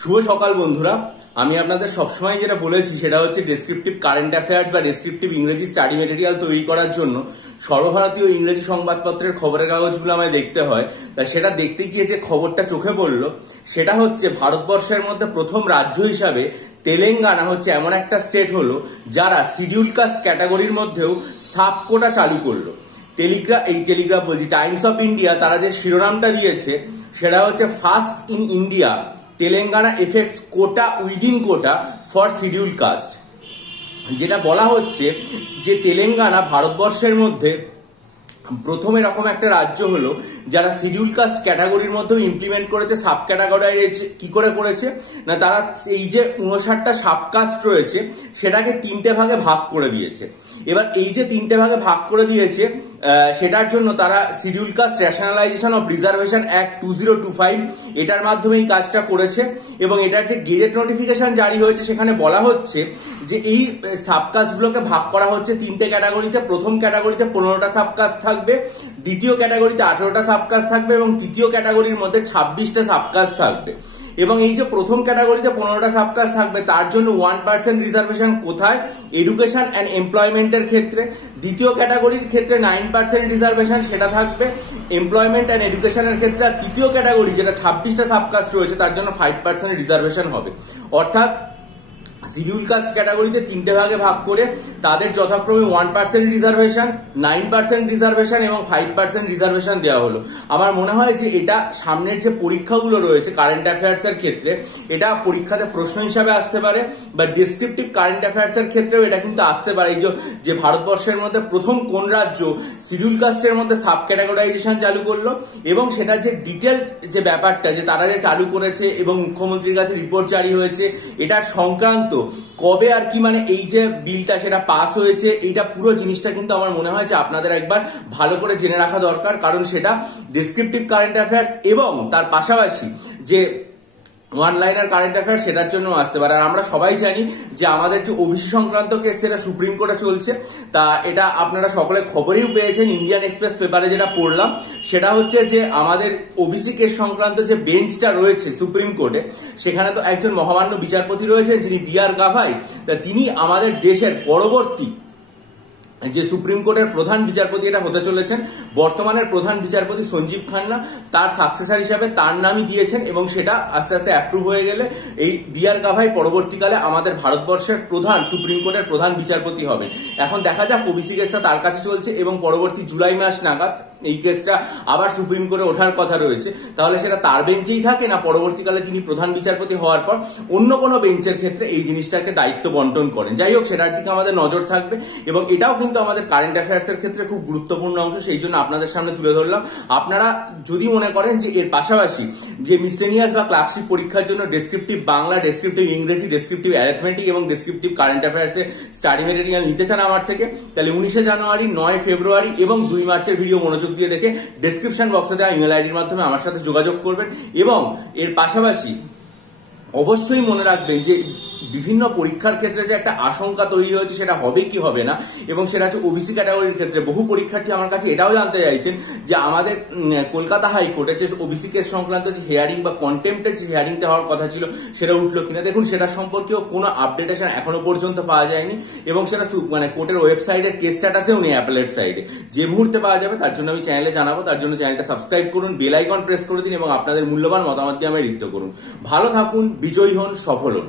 শুভ সকাল বন্ধুরা। আমি আপনাদের সবসময় যেটা বলেছি সেটা হচ্ছে ডেসক্রিপটিভ কারেন্ট অ্যাফেয়ার্স বা ডেসক্রিপটিভ ইংরেজি স্টাডি মেটেরিয়াল তৈরি করার জন্য সর্বভারতীয় ইংরেজি সংবাদপত্রের খবরের কাগজগুলো আমায় দেখতে হয়। তা সেটা দেখতে গিয়ে যে খবরটা চোখে পড়লো সেটা হচ্ছে ভারতবর্ষের মধ্যে প্রথম রাজ্য হিসাবে তেলেঙ্গানা হচ্ছে এমন একটা স্টেট হলো যারা শিডিউল কাস্ট ক্যাটাগরির মধ্যেও সাব কোটা চালু করলো। টেলিগ্রাফ বলছি, টাইমস অফ ইন্ডিয়া তারা যে শিরোনামটা দিয়েছে সেটা হচ্ছে first in India Telangana effects quota within quota for schedule caste. যেটা বলা হচ্ছে যে তেলেঙ্গানা ভারতবর্ষের মধ্যে প্রথম এরকম একটা রাজ্য হলো যারা শিডিউল কাস্ট ক্যাটাগরির মধ্যেও ইমপ্লিমেন্ট করেছে সাব ক্যাটাগরাইজ। কি করে করেছে না, তারা এই যে 59টা সাবকাস্ট রয়েছে সেটাকে 3টে ভাগে ভাগ করে দিয়েছে। এবার এই যে 3টে ভাগে ভাগ করে দিয়েছে সেটার জন্য তারা schedule caste rationalisation of reservation act 2025 এটার মাধ্যমে এই কাজটা করেছে। এবং এটার যে গেজেট নোটিফিকেশন জারি হয়েছে সেখানে বলা হচ্ছে যে এই সাবকাস্টগুলোকে ভাগ করা হচ্ছে 3টে ক্যাটাগরিতে। প্রথম ক্যাটাগরিতে 15টা সাবকাস্ট থাকবে, দ্বিতীয় ক্যাটাগরিতে 18টা সাবকাস্ট থাকবে এবং তৃতীয় ক্যাটাগরির মধ্যে 26টা সাবকাস্ট থাকবে। এবং এই যে প্রথম ক্যাটাগরিতে 15টা সাবকাস্ট থাকবে তার জন্য 1% রিজার্ভেশন কোথায়? এডুকেশন অ্যান্ড এমপ্লয়মেন্টের ক্ষেত্রে। দ্বিতীয় ক্যাটাগরির ক্ষেত্রে 9% রিজার্ভেশন সেটা থাকবে এমপ্লয়মেন্ট অ্যান্ড এডুকেশনের ক্ষেত্রে। আর তৃতীয় ক্যাটাগরি যেটা 26টা সাবকাস্ট রয়েছে তার জন্য 5% রিজার্ভেশন হবে। অর্থাৎ শিডিউল কাস্ট ক্যাটাগরিতে 3টে ভাগে ভাগ করে তাদের যথাক্রমে 1% রিজার্ভেশন, 9% রিজার্ভেশন এবং 5% রিজার্ভেশন দেওয়া হলো। আমার মনে হয় যে এটা সামনের যে পরীক্ষাগুলো রয়েছে কারেন্ট অ্যাফেয়ার্স এর ক্ষেত্রে এটা পরীক্ষাতে প্রশ্ন হিসাবে আসতে পারে, বা ডেসক্রিপটিভ কারেন্ট অ্যাফেয়ার্স এর ক্ষেত্রেও এটা কিন্তু আসতে পারে। এই যে ভারতবর্ষের মধ্যে প্রথম কোন রাজ্য শিডিউল কাস্টের মধ্যে সাব ক্যাটাগরাইজেশন চালু করলো এবং সেটার যে ডিটেল যে ব্যাপারটা যে তারা যে চালু করেছে এবং মুখ্যমন্ত্রীর কাছে রিপোর্ট জারি হয়েছে এটার সংক্রান্ত কবে আর কি মানে এই যে বিলটা সেটা পাস হয়েছে, এইটা পুরো জিনিসটা কিন্তু আমার মনে হয় যে আপনাদের একবার ভালো করে জেনে রাখা দরকার। কারণ সেটা ডেসক্রিপটিভ কারেন্ট অ্যাফেয়ার্স এবং তার পাশাপাশি যে ওয়ান লাইনার কারেন্ট অ্যাফেয়ার্স সেটার জন্য আসতে পারে। আর আমরা সবাই জানি যে আমাদের যে ওবিসি সংক্রান্ত কেস সেটা সুপ্রিম কোর্টে চলছে। তা এটা আপনারা সকলে খবরেও পেয়েছেন, ইন্ডিয়ান এক্সপ্রেস পেপারে যেটা পড়লাম সেটা হচ্ছে যে আমাদের ওবিসি কেস সংক্রান্ত যে বেঞ্চটা রয়েছে সুপ্রিম কোর্টে সেখানে তো একজন মহামান্য বিচারপতি রয়েছেন যিনি বি.আর. গাভাই। তা তিনি আমাদের দেশের পরবর্তী যে সুপ্রিম কোর্টের প্রধান বিচারপতি এটা হতে চলেছেন। বর্তমানের প্রধান বিচারপতি সঞ্জীব খান্না তার সাকসেসর হিসাবে তার নামই দিয়েছেন এবং সেটা আস্তে আস্তে অ্যাপ্রুভ হয়ে গেলে এই বি.আর. গাভাই পরবর্তীকালে আমাদের ভারতবর্ষের প্রধান সুপ্রিম কোর্টের প্রধান বিচারপতি হবে। এখন দেখা যাক ওবিসি কেসটা তার কাছে চলছে এবং পরবর্তী জুলাই মাস নাগাদ এই কেসটা আবার সুপ্রিম কোর্টে ওঠার কথা রয়েছে। তাহলে সেটা তার বেঞ্চেই থাকে না পরবর্তীকালে তিনি প্রধান বিচারপতি হওয়ার পর অন্য কোনো বেঞ্চের ক্ষেত্রে এই জিনিসটাকে দায়িত্ব বন্টন করেন। যাই হোক, সেটার দিকে আমাদের নজর থাকবে এবং এটাও কিন্তু আমাদের কারেন্ট অ্যাফেয়ার্স এর ক্ষেত্রে খুব গুরুত্বপূর্ণ অংশ, সেই জন্য আপনাদের সামনে তুলে ধরলাম। আপনারা যদি মনে করেন যে এর পাশাপাশি যে মিসলেনিয়াস বা ক্লার্কশিপ পরীক্ষার জন্য ডেসক্রিপটিভ বাংলা, ডেসক্রিপটিভ ইংরেজি, ডেসক্রিপটিভ অ্যারিথমেটিক এবং ডেসক্রিপটিভ কারেন্ট অ্যাফেয়ার্স এর স্টাডি মেটেরিয়াল নিতে চান আমার থেকে, তাহলে 19 জানুয়ারি, 9 ফেব্রুয়ারি এবং 2 মার্চের ভিডিও মনোযোগ দিয়ে দেখে ডেসক্রিপশন বক্সে দেওয়া ইমেল আইডির মাধ্যমে আমার সাথে যোগাযোগ করবেন। এবং এর পাশাপাশি অবশ্যই মনে রাখবেন যে বিভিন্ন পরীক্ষার ক্ষেত্রে যে একটা আশঙ্কা তৈরি হয়েছে সেটা হবে কি হবে না, এবং সেটা হচ্ছে ওবিসি ক্যাটাগরির ক্ষেত্রে। বহু পরীক্ষার্থী আমার কাছে এটাও জানতে চাইছেন যে আমাদের কলকাতা হাইকোর্টে যে ওবিসি কেস সংক্রান্ত যে হিয়ারিং বা কন্টেম্পটের যে হিয়ারিংটা হওয়ার কথা ছিল সেটা উঠলো কিনা। দেখুন, সেটা সম্পর্কেও কোনো আপডেটেশন এখনো পর্যন্ত পাওয়া যায়নি এবং সেটা কোর্টের ওয়েবসাইটের কেস স্ট্যাটাসেও নেই অ্যাপেলেট সাইডে। যে মুহূর্তে পাওয়া যাবে তার জন্য আমি চ্যানেলে জানাবো। তার জন্য চ্যানেলটা সাবস্ক্রাইব করুন, বেল আইকন প্রেস করে দিন এবং আপনাদের মূল্যবান মতামত দিয়ে আমায় রিক্ত করুন। ভালো থাকুন, বিজয়ী হন, সফল হন।